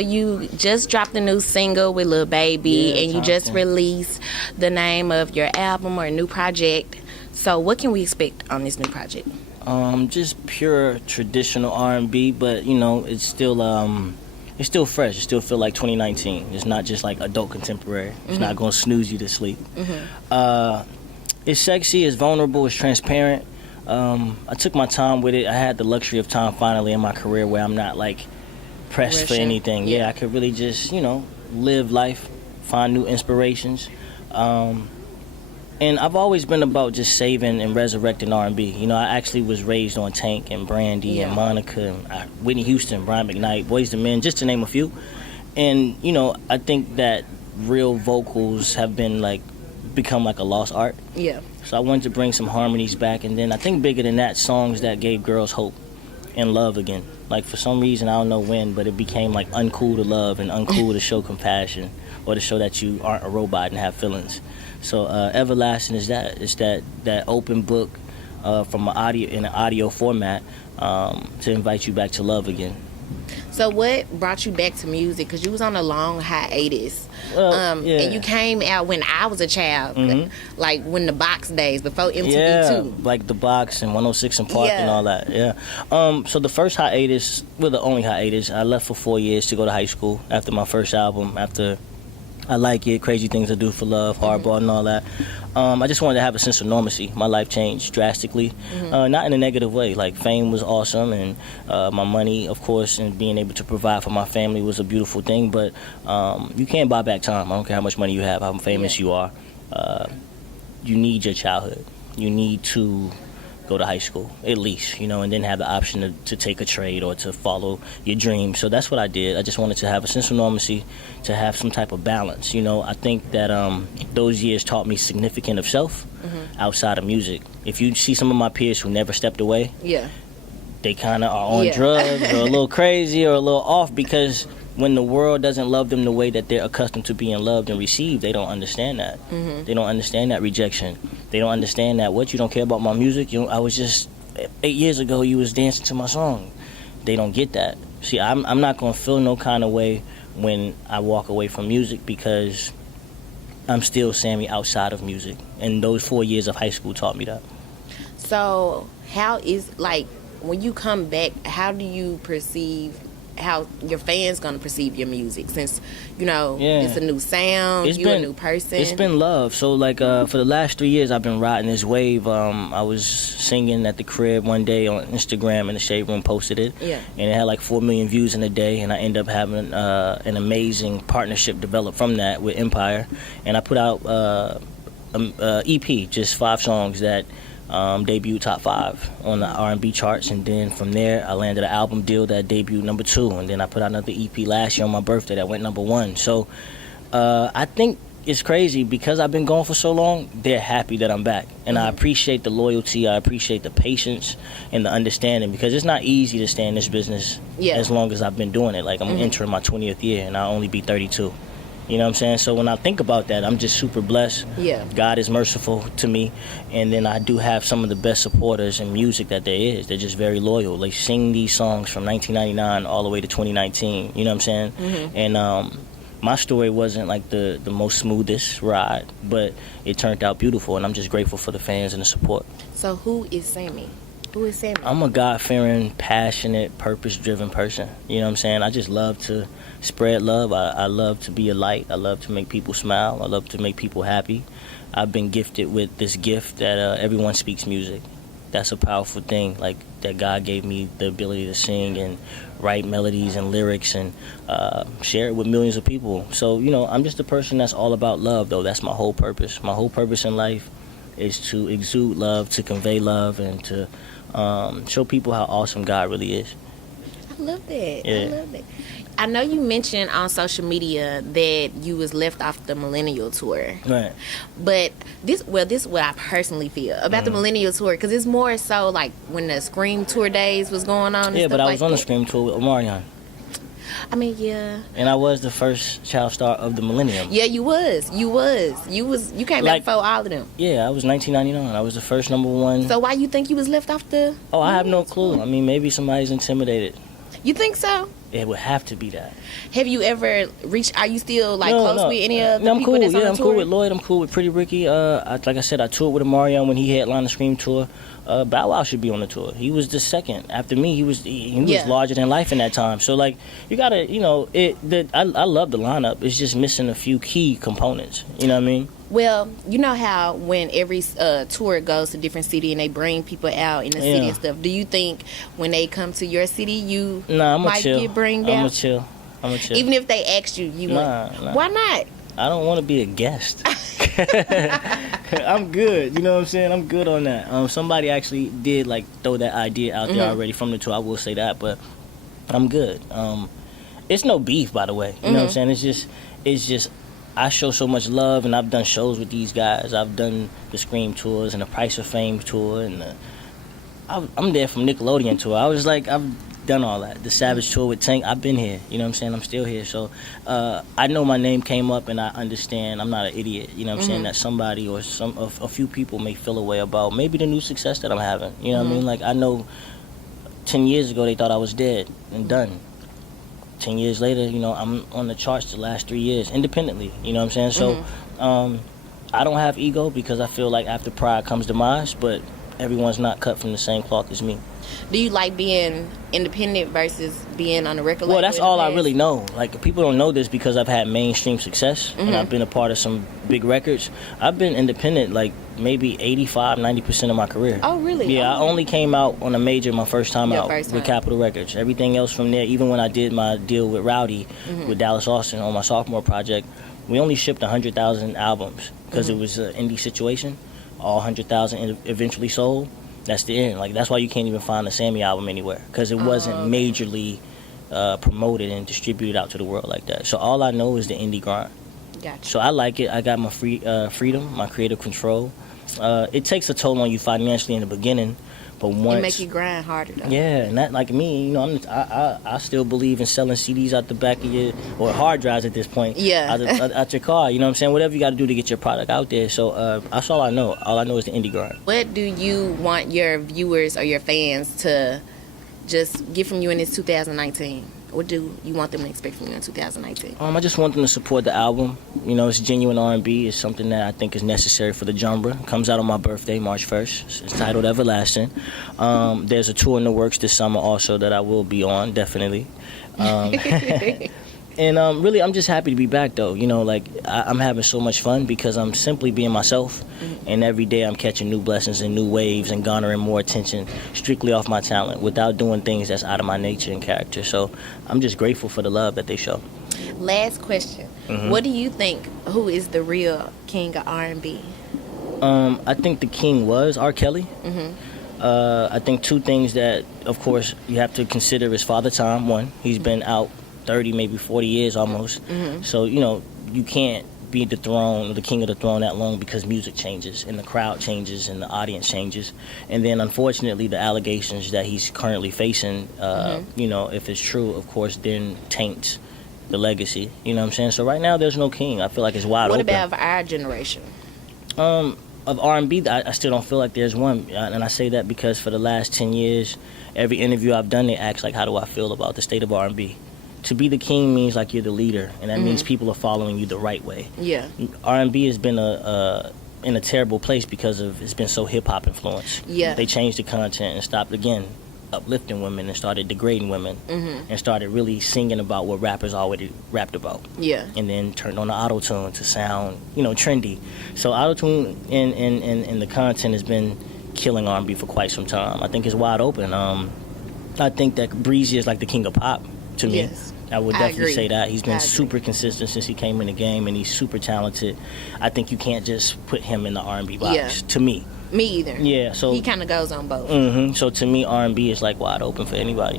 You just dropped a new single with Lil Baby, Yeah, and you just Thompson. released the name of your album or a new project. So what can we expect on this new project? Just pure traditional R&B, but you know, it's still fresh. It still feel like 2019. It's not just like adult contemporary. It's not gonna snooze you to sleep. It's sexy, it's vulnerable, it's transparent. I took my time with it. I had the luxury of time finally in my career where I'm not like pressed for Rushing. anything. Yeah, I could really just, you know, live life, find new inspirations. And I've always been about just saving and resurrecting R&B. You know, I actually was raised on Tank and Brandy and Monica and Whitney Houston, Brian McKnight, Boyz II Men, just to name a few. And, you know, I think that real vocals have been like, become like a lost art. Yeah. So I wanted to bring some harmonies back. And then I think bigger than that, songs that gave girls hope and love again. Like for some reason, I don't know when, but it became like uncool to love and uncool to show compassion or to show that you aren't a robot and have feelings. So Everlasting is that. It's that open book from an audio format to invite you back to love again. So what brought you back to music? Because you was on a long hiatus. Well, And you came out when I was a child, like when the box days, before MTV2. Yeah, like The Box and 106 and Park and all that, yeah. So the first hiatus, well, the only hiatus, I left for 4 years to go to high school after my first album, after I Like It, Crazy Things I Do for Love, Hardball and all that. I just wanted to have a sense of normalcy. My life changed drastically, not in a negative way. Like fame was awesome, and my money, of course, and being able to provide for my family was a beautiful thing. But you can't buy back time. I don't care how much money you have, how famous you are. You need your childhood. You need to go to high school, at least, you know, and then have the option to take a trade or to follow your dreams. So that's what I did. I just wanted to have a sense of normalcy, to have some type of balance. You know, I think that those years taught me significant of self outside of music. If you see some of my peers who never stepped away, they kind of are on drugs or a little crazy or a little off, because when the world doesn't love them the way that they're accustomed to being loved and received, they don't understand that. They don't understand that rejection. They don't understand that, what, you don't care about my music? I was just, 8 years ago, you was dancing to my song. They don't get that. See, I'm not going to feel no kind of way when I walk away from music, because I'm still Sammy outside of music. And those 4 years of high school taught me that. So how is, like, when you come back, how do you perceive how your fans gonna perceive your music, since you know it's a new sound, a new person? It's been love. So like for the last 3 years I've been riding this wave. I was singing at the crib one day on Instagram, and the Shade Room posted it, and it had like 4 million views in a day, and I ended up having an amazing partnership developed from that with Empire, and I put out an EP, just 5 songs that debuted top 5 on the R&B charts, and then from there I landed an album deal that debuted number 2, and then I put out another EP last year on my birthday that went number 1. So I think it's crazy, because I've been gone for so long, they're happy that I'm back, and I appreciate the loyalty, I appreciate the patience and the understanding, because it's not easy to stay in this business as long as I've been doing it. Like I'm entering my 20th year and I'll only be 32. You know what I'm saying? So when I think about that, I'm just super blessed. God is merciful to me. And then I do have some of the best supporters in music that there is. They're just very loyal. They sing these songs from 1999 all the way to 2019. You know what I'm saying? And my story wasn't like the most smoothest ride, but it turned out beautiful. And I'm just grateful for the fans and the support. So who is Sammy? Who is Sammy? I'm a God-fearing, passionate, purpose-driven person. You know what I'm saying? I just love to spread love. I love to be a light. I love to make people smile. I love to make people happy. I've been gifted with this gift that everyone speaks music. That's a powerful thing, like that God gave me the ability to sing and write melodies and lyrics and share it with millions of people. So, you know, I'm just a person that's all about love, though. That's my whole purpose. My whole purpose in life is to exude love, to convey love, and to show people how awesome God really is. I love that. I love that. I know you mentioned on social media that you was left off the Millennial Tour. Right. But this is what I personally feel about the Millennial Tour, because it's more so like when the Scream Tour days was going on. Yeah, and but I stuff was like on the that. Scream Tour with Omarion. I mean, yeah. And I was the first child star of the millennium. Yeah, you was. You came out before all of them. Yeah, I was 1999. I was the first number 1. So why you think you was left off the... I have no clue. I mean, maybe somebody's intimidated. You think so? it would have to be that. Have you ever reached? Are you still like close with any of the people that's on the tour? I'm cool with Lloyd. I'm cool with Pretty Ricky. Like I said, I toured with Omarion when he headlined the Scream tour. Bow Wow should be on the tour. He was the second after me. He was larger than life in that time. So like you gotta, I love the lineup. It's just missing a few key components. You know what I mean? Well, you know how when every tour goes to a different city and they bring people out in the city and stuff, do you think when they come to your city you might get bringed out? I'm gonna chill. Even if they asked you, wouldn't. Why not? I don't want to be a guest. I'm good. You know what I'm saying? I'm good on that. Somebody actually did like throw that idea out there already from the tour. I will say that, but I'm good. It's no beef, by the way. You know what I'm saying? It's just I show so much love, and I've done shows with these guys. I've done the Scream tours and the Price of Fame tour, and I'm there from Nickelodeon tour. I was like, I've done all that. The Savage tour with Tank, I've been here. You know what I'm saying? I'm still here. So I know my name came up, and I understand. I'm not an idiot. You know what I'm saying? That somebody or a few people may feel a way about maybe the new success that I'm having. You know what I mean? Like I know 10 years ago they thought I was dead and done. 10 years later, I'm on the charts the last 3 years independently. You know what I'm saying? So I don't have ego because I feel like after pride comes demise, but everyone's not cut from the same cloth as me. Do you like being independent versus being on the record label? Well, that's all I really know. Like, people don't know this because I've had mainstream success and I've been a part of some big records. I've been independent like maybe 85-90% of my career. Oh, really? Yeah, I only came out on a major my first time out with Capitol Records. Everything else from there, even when I did my deal with Rowdy, with Dallas Austin on my sophomore project, we only shipped 100,000 albums because it was an indie situation. All 100,000 eventually sold. That's the end. Like, that's why you can't even find a Sammy album anywhere because it wasn't majorly promoted and distributed out to the world like that. So all I know is the indie grind. Gotcha. So I like it. I got my freedom, my creative control. It takes a toll on you financially in the beginning, but once it make you grind harder though. Yeah, and that, like me, I still believe in selling CDs out the back of your, or hard drives at this point. Yeah. out your car. You know what I'm saying? Whatever you got to do to get your product out there. So that's all I know. All I know is the indie grind. What do you want your viewers or your fans to just get from you in this 2019? What do you want them to expect from you in 2019? I just want them to support the album. It's genuine R&B. It's something that I think is necessary for the genre. It comes out on my birthday, March 1st. It's titled Everlasting. There's a tour in the works this summer also that I will be on, definitely. And really, I'm just happy to be back, though. I'm having so much fun because I'm simply being myself. And every day I'm catching new blessings and new waves and garnering more attention strictly off my talent without doing things that's out of my nature and character. So I'm just grateful for the love that they show. Last question. What do you think, who is the real king of R&B? I think the king was R. Kelly. I think two things that, of course, you have to consider is Father Time. One, he's been out 30, maybe 40 years almost. So, you can't be the king of the throne that long because music changes and the crowd changes and the audience changes. And then, unfortunately, the allegations that he's currently facing, if it's true, of course, then taints the legacy. You know what I'm saying? So right now, there's no king. I feel like it's wide open. What about our generation? Of R&B, I still don't feel like there's one. And I say that because for the last 10 years, every interview I've done, they ask, like, how do I feel about the state of R&B? To be the king means like you're the leader, and that means people are following you the right way. Yeah. R&B has been in a terrible place because it's been so hip-hop influenced. Yeah. They changed the content and stopped, again, uplifting women and started degrading women and started really singing about what rappers already rapped about. Yeah. And then turned on the auto-tune to sound, trendy. So auto-tune and the content has been killing R&B for quite some time. I think it's wide open. I think that Breezy is like the king of pop. To me, yes. I would definitely say that. He's been super consistent since he came in the game, and he's super talented. I think you can't just put him in the R&B box, to me. Me either. Yeah, so he kind of goes on both. So to me, R&B is like wide open for anybody.